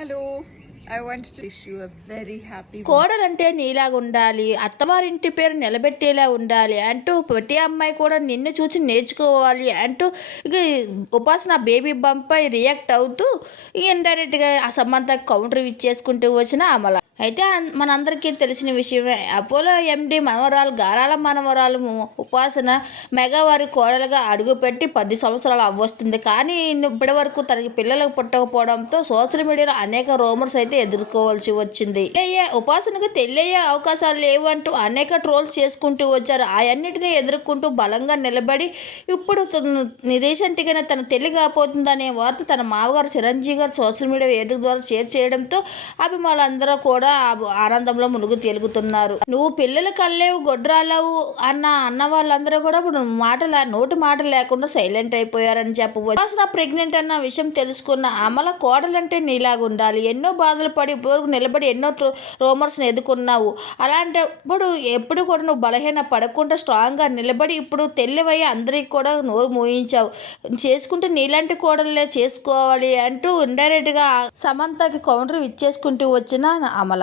Hello, I wanted to wish you very happy కోడలంటే నీలాగా ఉండాలి అత్తవారింటి పేరు నిలబెట్టేలా ఉండాలి అంటూ ప్రతి అమ్మాయి కూడా నిన్ను చూసి నేర్చుకోవాలి అంటూ ఇక ఉపాసన బేబీ బంపై రియాక్ట్ అవుతూ ఇండైరెక్ట్గా ఆ సమంత కౌంటర్ ఇచ్చేసుకుంటూ వచ్చిన అమల. అయితే మనందరికీ తెలిసిన విషయమే. అపోలో ఎండి మనవరాలు గారాల మనవరాలు ఉపాసన మెగావారి కోడలుగా అడుగుపెట్టి పది సంవత్సరాలు అవ్వొస్తుంది. కానీ ఇప్పటి వరకు తనకి పిల్లలు పుట్టకపోవడంతో సోషల్ మీడియాలో అనేక రూమర్స్ అయితే ఎదుర్కోవాల్సి వచ్చింది. అయ్యే ఉపాసనకు తెల్లయ్యే అవకాశాలు లేవు అంటూ అనేక ట్రోల్స్ చేసుకుంటూ వచ్చారు. అవన్నిటిని ఎదుర్కొంటూ బలంగా నిలబడి ఇప్పుడు రీసెంట్గానే తన తెల్లి కాపోతుందనే వార్త తన మామగారు చిరంజీవి గారు సోషల్ మీడియా వేదిక ద్వారా షేర్ చేయడంతో అభిమానులందరూ కూడా ఆనందంలో మునుగు తేలుగుతున్నారు. నువ్వు పిల్లలు కల్లేవు గొడ్రాలవు అన్న అన్న వాళ్ళందరూ కూడా ఇప్పుడు మాటల నోటి మాట లేకుండా సైలెంట్ అయిపోయారని చెప్పవచ్చు నా ప్రెగ్నెంట్ అన్న విషయం తెలుసుకున్న అమల కోడలంటే నీలాగా ఉండాలి. ఎన్నో బాధలు పడి ఇప్పటివరకు నిలబడి ఎన్నో రోమర్స్ని ఎదుర్కొన్నావు. అలాంటప్పుడు ఎప్పుడు కూడా నువ్వు బలహీన పడకుండా స్ట్రాంగ్గా నిలబడి ఇప్పుడు తెల్లవయ్యి అందరికి కూడా నోరు మోయించావు. చేసుకుంటే నీలాంటి కోడలే చేసుకోవాలి అంటూ ఇండైరెక్ట్గా సమంతకి కౌంటర్ ఇచ్చేసుకుంటూ వచ్చిన అమల.